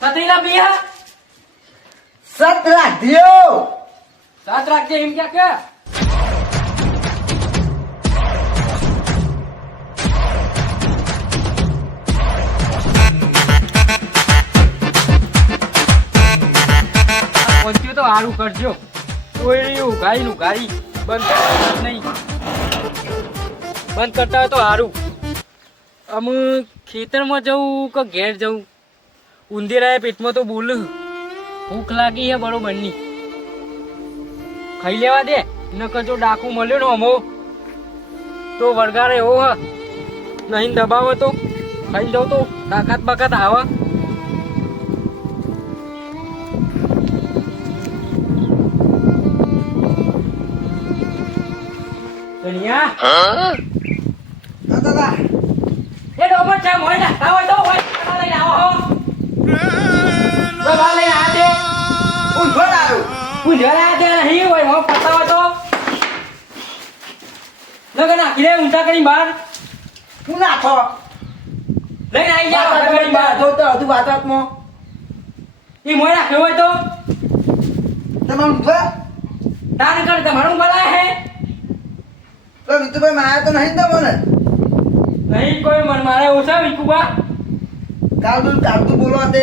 પતરીના બિયા સત રાખ્યો. સાત રાખજે એમ ક્યાં કે પહોંચ્યું તો સારું કરજો. કોઈ ઉઘાડી બંધ કરતા નહીં. બંધ કરતા હોય તો સારું. અમે ખેતરમાં જવું કે ઘેર જવું? ઉંદીરાએ પેટમાં તો બોલ. ભૂખ લાગી છે બરોબરની. ખાઈ લેવા દે. નકર જો ડાકુ મળ્યો ને અમો તો વરગારે એવો હ નહીં દબાવો તો ખાઈ દઉં તો તાકાત બાકાત આવે. કન્યા દાદા એ ડોબર ચા મોય નાખતા હોય તો હોય લઈને આવો હો. દવા લઈને આ દે. ઊંધો લાવ્યો. પૂંજરા દે નહીં હોય હો પતા હોય તો નગર નાખી દે ઊંચા કરી બહાર હું નાખો લઈને આવી જા કરી કરી બહાર. તો હજુ વાતમાં એ મોય નાખ્યો હોય તો તમે ઊંધો તાન કર તમારું બોલાય હે તો વિતુભાઈ માયા તો નહીં તમને નહીં કોઈ મન મારે ઓછા વિકુબા કાલતું બોલો તે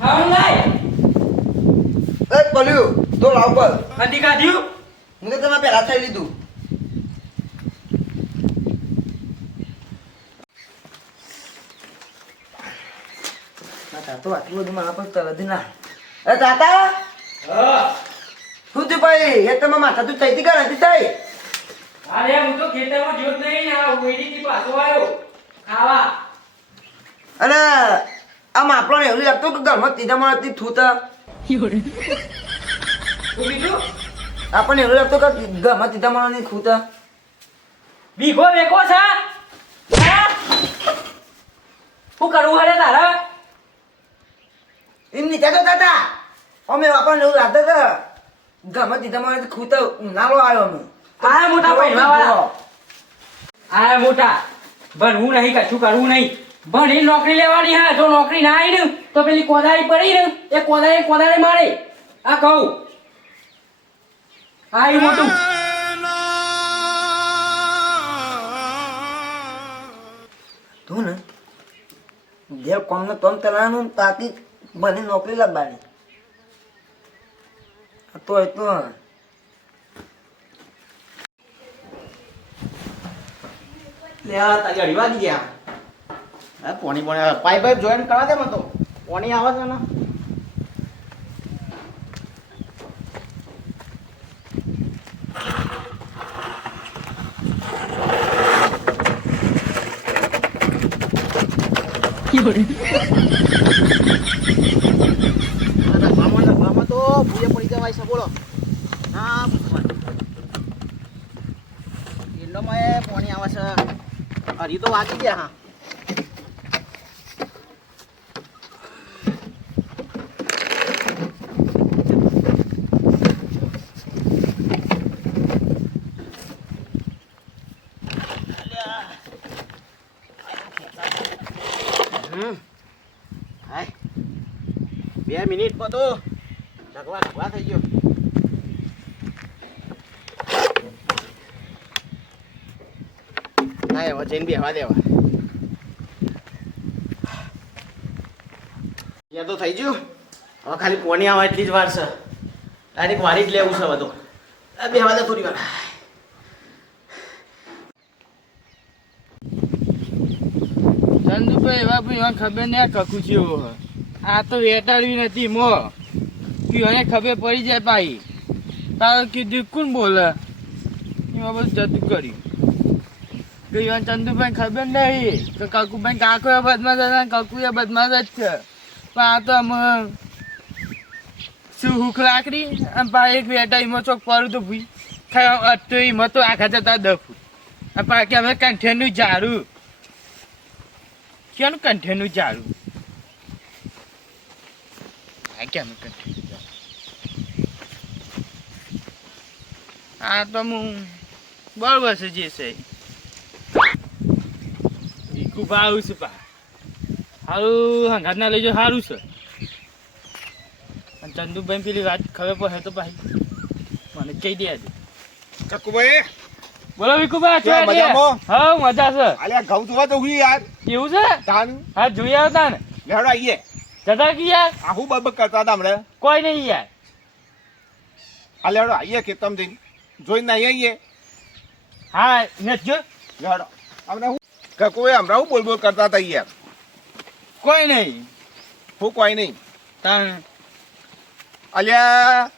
ખાવાનું લાય એ પલ્યું તો લાવ પર કંદી કાઢ્યું હું તો તમે પહેલા થઈ લીધું. તો આટલું બધું મારા પર તરત ના. એ તાતા શું થયું ભાઈ? એ તમે માથા તું ચૈતી કર હતી થઈ. અરે હું તો ખેતરમાં જોત નહીં ને આ ઉમેરીથી પાછો આવ્યો ખાવા. અને આમ આપણને એવું લાગતું કે ઘરમાં ત્રીજા માણસથી થૂતા શું કીધું? આપણને એવું લાગતું કે ઘરમાં ત્રીજા માણસની ખૂતા. બીઘો વેકો છે હા? શું કરવું હરે તારા? એમ નીચે તો તાતા અમે આપણને એવું લાગતું કે ઘરમાં ત્રીજા માણસથી ખૂતા ઉનાળો આવ્યો અમે. આ મોટા પૈસાવાળા. આ મોટા ભણવું નહીં કશું કરવું નહીં. ભણી નોકરી લેવાની હા. જો નોકરી ના આવી ને તો પેલી કોદાળી પડી ને એ કોદાળી મારે. આ કહું આ ઈ મોટું તું ને જે કોમને તોમ તલાનું તાકી બની નોકરી લાવવાની તો એ તો લે આ તારી અડી વાગી ગયા. હા પોણી પાઇપ જોઈન કરા દે મને તો પોણી આવે છે ને. રખવામાં તો ભૂએ પડી જવાય છે બોલો. હા એન્ડોમાં પોણી આવે છે. હરી તો વાગી ગયા. હા હાય 2 મિનિટ પર તો ઢગવા થઈ ગયો. હા હવે જઈને બેહવા દેવા. ત્યાં તો થઈ ગયું. હવે ખાલી પોણી આવે એટલી જ વાર છે. ડાયરેક્ટ વારી જ લેવું છે બધું. બેહવા દે થોડી વાર. ચંદુભાઈ એવા ભાઈ ખબર નહીં કકું છે. આ તો વેટાડવી નથી મો એને ખબર પડી જાય ભાઈ. તારે કીધું કોણ બોલે એમાં બધું જતું કર્યું. ગઈ ચંદુભાઈ ખબર નહીં કે કકુભાઈ કાકો એ બદમાશ હતા કકુ એ બદમાશ જ છે. પણ આ તો અમે શું હુખ લાકડી અને પા એક વેટા એમાં ચોક પડું તો ભૂઈ ખાય તો એમાં તો આખા જતા દફું. અને પા કે અમે કંઠેનું ઝાડું ક્યાંનું કંઠેનું ઝાડું આ ક્યાંનું કંઠેનું ઝાડું. આ તો હું બરોબર છે જે છે ખૂબ આવું છું પા સારું હંગાત ના લઈ જાઓ સારું છે. અને ચંદુભાઈ પેલી વાત ખબર પડે તો ભાઈ મને કહી દે આજે. ચકુભાઈ બોલો વિકુભા કેવા મજામાં? હા મજા છે. અલ્યા ઘઉં જોવા જવું છે યાર. એવું છે? તાન હા જોઈ આવતા ને લેવડો આવીએ. જતા કી યાર આ હું બબક કરતા હતા હમણાં. કોઈ નહીં યાર. આ લેવડો આવીએ ખેતમ જઈને જોઈને નહીં આવીએ. હા ને જો લેવડો હમણાં હું કકુએ હમણાં હું બોલ બોલ કરતા હતા યાર. કોઈ નહીં. હું કોઈ નહીં. તાણ અલ્યા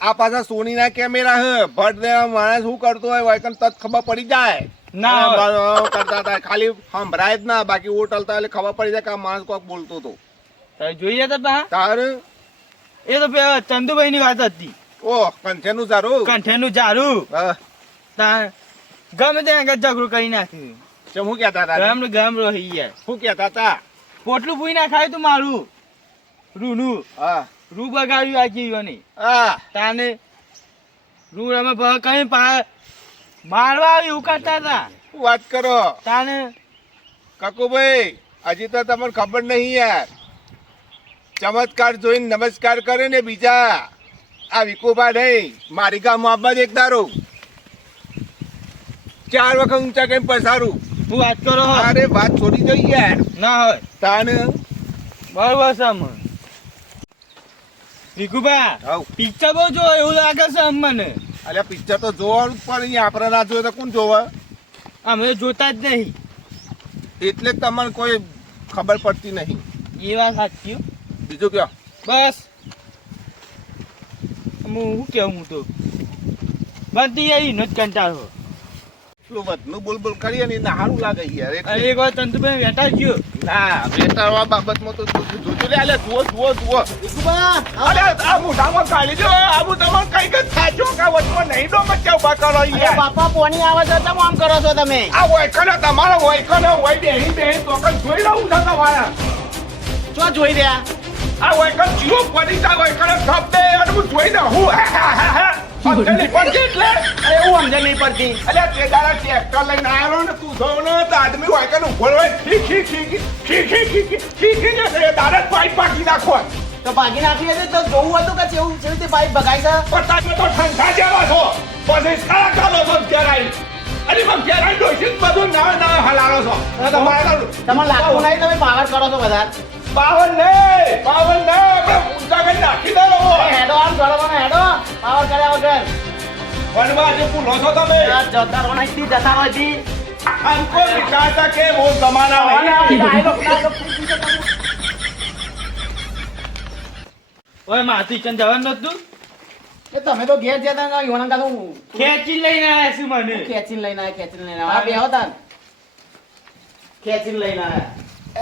આ પાછા સોનીના કેમેરા હે ભટ ને માણસ શું કરતો હોય વાયકન તત ખબર પડી જાય. ના હોય. કરતા હતા ખાલી સંભળાય જ ના બાકી ઓટલતા એટલે ખબર પડી જાય કે આ માણસ કોક બોલતો હતો. તમે જોઈ જતા બા તાર એ તો ચંદુભાઈ ની વાત હતી. ઓહ કંઠેનું સારું. કંઠેનું જારું હા તાણ ગમે ત્યાં આગળ ઝઘડું કરી નાખ્યું. ચમ હું કહેતા હતા ગમ ગમ રહી યાર. શું કહેતા હતા. પોટલું પૂઈ નાખાય તું મારું રૂનું હા રૂ બગાડ્યું આ જીવોની. હા તાને રૂ અમે કઈ મારવા આવી એવું કરતા હતા. શું વાત કરો તાને કાકુભાઈ હજી તો તમને ખબર નહીં યાર. ચમત્કાર જોઈને નમસ્કાર કરે ને બીજા આ વિકુભા નહીં મારી ગામમાં આબાદ એક દારો 4 વખત ઊંચા કઈ પસારું. હું વાત કરો હો. અરે વાત છોડી દઈ યાર. ના હોય તાન બરોબર છે અમને. વિકુભા હાઉ પિક્ચર બહુ જો એવું લાગે છે અમને. અલ્યા પિક્ચર તો જોવાનું જ પડે આપણે ના જોઈએ તો કોણ જોવે. અમે જોતા જ નહીં. એટલે જ તમને કોઈ ખબર પડતી નહીં. એ વાત સાચી હો. બીજું કયો બસ હું કેવું હું તો બનતી યાર નો જ કંટાળો. પેલું વધનું બોલ બોલ કરીએ ને એને સારું લાગે યાર. એટલે અરે એક વાર ચંદુભાઈ વેટા ગયો. ના વેટાવા બાબતમાં તો જોજો લે. અલે જુઓ જુઓ જુઓ. વિકુભા અલે આ મોઢામાં કાઢી દો. આબુ તમે કઈ કઈ થાચો કે વચમાં નહીં ડો મચ્ચા ઉભા કરો અરે યાર. બાપા પોણી આવે છે તો આમ કરો છો તમે. આ વયકનો તમારો વયકનો વય બેહી બેહી તો કઈ જોઈ રહું છે તમારા. શું જોઈ રહ્યા? આ વયકન જીવો પડી જા વયકનો શબ્દ અને હું જોઈ દઉં હું અંજલી પણ એટલે અરે હું સમજ નહીં પડતી. અલે તે દાડા ટ્રેક્ટર લઈને આવ્યો ને તું જોવ ને તો આદમી વયકન ઉભો રહે ખી ખી ખી ખી ખી ખી ખી ખી ખી ખી ને તે દાડા પાઇપ પાકી નાખો. તો ભાગી નાખી હતી તો જોવું હતું કે જેવું જેવી રીતે બાઈક ભગાય છે. પણ તમે તો ઠંડા જેવા છો. પછી કાળા કાળો છો ઘેરાઈ. અરે પણ ઘેરાઈ ડોસી બધું ના ના હલારો છો. તમારે તમને લાગતું નહીં તમે પાવર કરો છો બધા. પાવર નહીં આપણે ઊંચા કરી નાખી દો. હેડો આમ ગળવાનો હેડો પાવર કર્યા વગર. વનમાં આજે ભૂલો છો તમે. આ જતા રોણા થી જતા હોય થી. हमको दिखाता के वो जमाना नहीं. ઓય માથી ચંદ જવાનું નતું. એ તમે તો ઘેર જતા ના યોના કાનું ખેંચી લઈને આવ્યા છું મને. ખેંચીને લઈને આવ્યા આ બે હતા ને. ખેંચીને લઈને આવ્યા.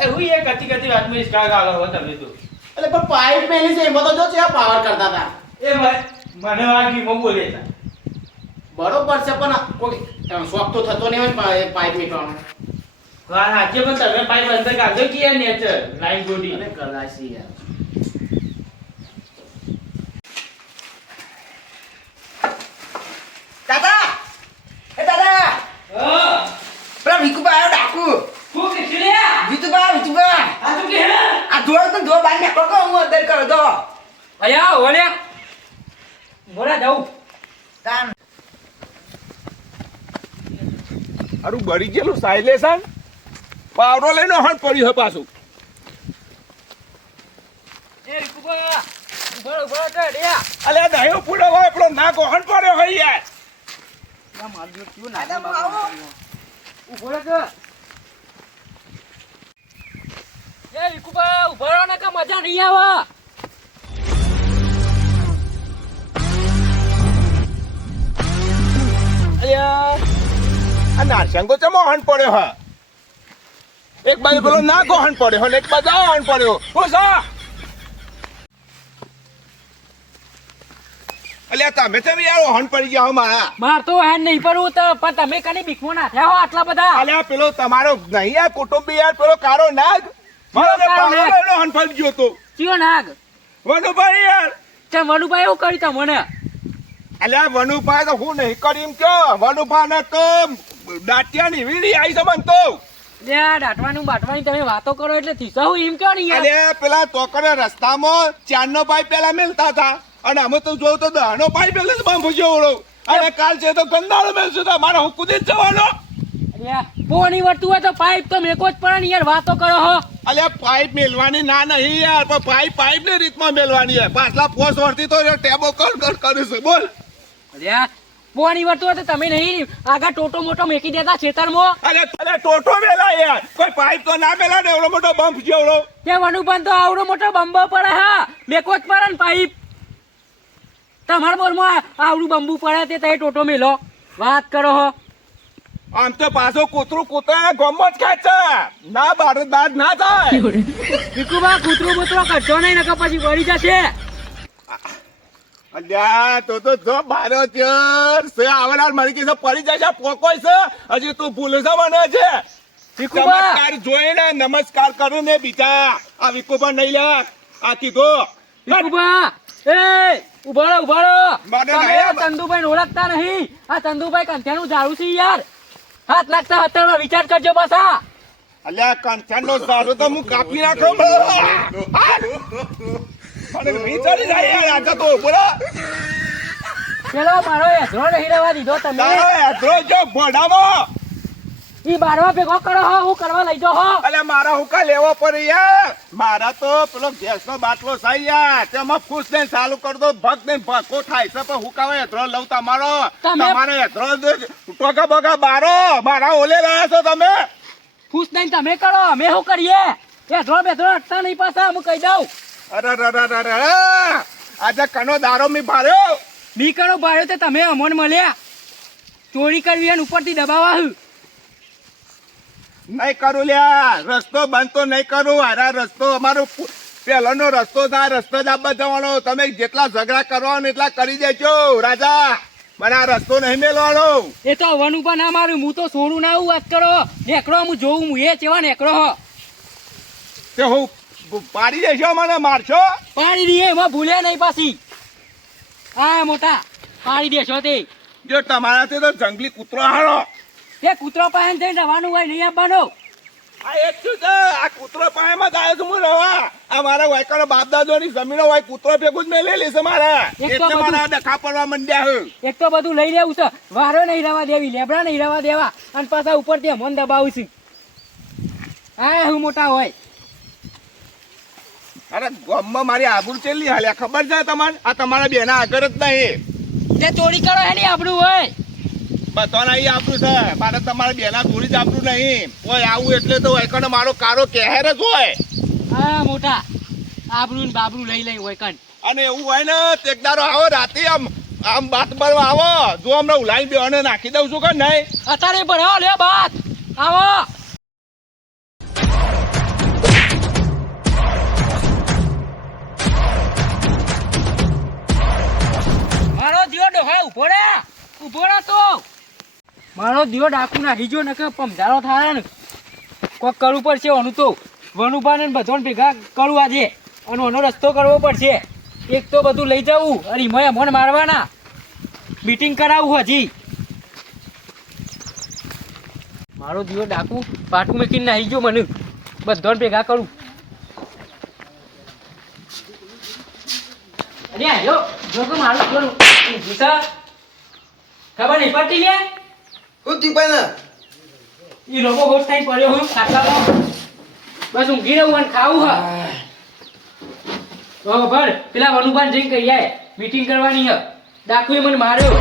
એ હું એ કતી વાતમાં ઇસ્કા ગાળો હો તમે તો. એટલે પણ પાઇપ મેલી છે એમાં તો જો છે પાવર કરતા હતા. એ મને વાગી મો બોલે તા. બરોબર છે પણ કોઈ શોખ તો થતો નહીં હોય પાઇપ મીટવાનો. વાત સાચી પણ તમે પાઇપ અંદર કાઢો કે યાર નેચર લાઈન ગોડી. અને કલાસી યાર. દાદા એ દાદા હા પેલા વિકુભા આવ્યો ડાકુ. તું કે લ્યા વિકુભા આ તું કે આ ધોળ બાર નાખો કે હું અંદર કરો દો. અયા ઓલ્યા બોલા જાઉં. તાન અરું બળી ગયેલું સાયલેશન પાવડો લઈને હણ પડ્યું હે પાછું. એ કુબા બોલો કર યા. અલે દયો પૂરો હોય આપણો ના ગોહણ પડ્યો હોય યાર. દાદા હું આવું. ઉભો રહે કે એ વિકુબા ઉભો રહો ને કે મજા નહીં આવે. અલ્યા આ નારસંગો ચમો હણ પડ્યો હે. એક બાજુ પેલો ના ગોહણ પડ્યો હે ને એક બાજુ આ હણ પડ્યો. હું સા અલ્યા તમે ચમ યાર હણ પડી ગયા હો મારા. માર તો હેન નહીં પડવું તો પણ તમે કને બીકમો નાખ્યા હો આટલા બધા. અલ્યા પેલો તમારો નહીં યાર કુટુંબી યાર પેલો કારો નાગ મારો કારો પાવડો નાગ? લઈને હણ પડી ગયો તો ચિયો નાગ વનુભાઈ યાર. તે મનુભાઈ એવું કરી તમને. અલ્યા વનુભાઈ તો હું નહીં કરી એમ કયો. વનુભા ને તો દાંતિયાની વીડી આવી છે બનતો. લે આ દાટવાનું બાટવાની તમે વાતો કરો એટલે થીસાવું એમ કહો ને યાર. અરે પેલા તોકરે રસ્તામાં ચારનો પાઇપ પેલા મેલતા હતા અને અમે તો જોઉં તો દહનો પાઇપ પેલે જ બંધ જેવડો અને કાલ છે તો ગંદાળો મેલશું તો મારે હું કુદી જ જવાનો. લે પોણી વળતું હોય તો પાઇપ તો મેકો જ પડે ને યાર વાતો કરો હો. અલ્યા પાઇપ મેલવાની ના નહીં યાર પણ પાઇપ ની રીતમાં મેલવાની છે. પાછલા પોસ વળતી તો ટેબો કર કરીશું બોલ. લે પોણી વળતું હોય તો તમે નહીં આગળ ટોટો મોટો મેકી દેતા ખેતરમાં. અરે ટોટો મેલા યાર કોઈ પાઇપ તો ના મેલા ને એવડો મોટો બમ્પ જેવડો. તે વનુભાન તો આવડો મોટો બંબો પડે હા મેકો જ પડે ને પાઇપ. તમારા બોલમાં આવડું બંબુ પડે તે તમે ટોટો મેલો વાત કરો હો. આમ તો પાછો કૂતરા ગમો જ ખેંચે ના બાર ના થાય. ભીખુબા કૂતરો બૂતરો કરશો નહીં નકર પછી વળી જશે. અલ્યા તો જો બારો ચર સે આવનાર મારી કે પડી જાય છે પોકોય છે હજી તું ભૂલ છે મને છે. ભીખુબા નમસ્કાર જોઈને નમસ્કાર કરું ને બીજા આ વિકોબા નહીં લે આ કીધું. ભીખુબા એ ઉભારો મને તમે નહીં. ચંદુભાઈ ઓળખતા નહીં આ ચંદુભાઈ કંઠિયાનું ઝાડુ છે યાર. હાથ નાખતા અત્યારમાં વિચાર કરજો પાછા. અલ્યા કંઠાનો ઝાડુ તો હું કાપી નાખો મને વિચારી જાય યાર આજે તો બોલા પેલો મારો એધરો નહીં રહેવા દીધો તમે. તારો એધરો જો ભોડામાં ઈ બારવા ભેગો કરો હો હું કરવા લઈ જાઓ હો. અલ્યા મારા હુકા લેવો પડે યાર મારા તો પેલો ગેસનો બાટલો છે યાર તેમાં ફૂસ દઈને ચાલુ કર દો ભગ દઈને ભકો થાય છે પણ હુકાવે એધરો લઉં તમારો તમારો એધરો ટોકા બગા બારો મારા ઓલે રહ્યા છો તમે. ખુશ નહીં તમે કરો અમે શું કરીએ. એધરો બેધરો અટતા નહીં પાછા હું કહી દઉં. અરે આજે કનો દારો મી ભાર્યો બીકણો ભાડ્યો તે તમે અમોન મળ્યા ચોરી કરવી અને ઉપરથી દબાવા હું. નહીં કરું લ્યા રસ્તો બંધ તો નહીં કરું હારા રસ્તો અમારો પહેલાનો રસ્તો થાય રસ્તો જ આપવા જવાનો તમે જેટલા ઝઘડા કરવાનો એટલા કરી દેજો રાજા મને આ રસ્તો નહીં મેળવાનો. એ તો વન ઉપર ના મારું હું તો છોડું ના આવું વાત કરો. નેકરો હું જોઉં હું એ ચેવા નેકરો હો. તે હું પાડી દેશો મને મારશો. પાડી દઈએ એમાં ભૂલે નહીં પાછી. હા મોટા પાડી દેશો તે. જો તમારાથી તો જંગલી કૂતરો હારો એ કૂતરો પાસે જઈને રવાનું હોય નહીં આપવાનો. આ એક શું છે આ કૂતરો પાયામાં જ આવ્યો છું હું રહેવા આ મારા વાયકાનો બાપ દાદોની જમીનો હોય કૂતરો ભેગું જ મેં લઈ લેશે મારે એક તો એટલે બધું- મારા ડખા પડવા માંડ્યા હું. એક તો બધું લઈ લેવું છે વારો નહીં રહેવા દેવી લેબડા નહીં રહેવા દેવા અને પાછા ઉપરથી મન દબાવું છું. હા હું મોટા હોય. અરે ગામમાં મારી આબરૂ ચેલી હાલ્યા ખબર છે તમારે આ તમારા બેના આગળ જ નહીં તે ચોરી કરો એની આપણું હોય. બધાના અહીં આબરૂ છે મારે તમારા બેના થોડી જ આબરૂ નહીં કોઈ આવું એટલે તો એકનો મારો કારો કહેર જ હોય. હા મોટા આબરૂ ને બાબરું લઈ લઈ હોય કણ. અને એવું હોય ને તેકદારો આવો રાતે આમ બાત બરવા આવો જો હમણાં ઉલાઈ બેવાને નાખી દઉં છું કે નહીં. અત્યારે ભરાવો લે બાત આવો. મારો દિયો ડોહા ઉભો રે તો મારો દિયો ડાકુ નાખી જો નકે પમધારો થાય ને કોક કરવું પડશે ઓનું તો વનુભાને બધાને ભેગા કરું આજે અને ઓનો રસ્તો કરવો પડશે. એક તો બધું લઈ જવું અને એમાં મને મારવાના મીટિંગ કરાવું હજી. મારો દિયો ડાકુ પાટું મેકીને નાહી ગયો મને બધાને ભેગા કરું. અરે આયો જો કે મારું કરું ભૂસા ખબર નહીં પડતી લે શું થયું પણ ઈ લોકો હોશ થઈ પડ્યો હું ખાટલામાં બસ ઊંઘી રહું અને ખાવું હા. ભર પેલા વનુભાન જઈને કહી આય મીટિંગ કરવાની હ ડાકુએ મને માર્યો.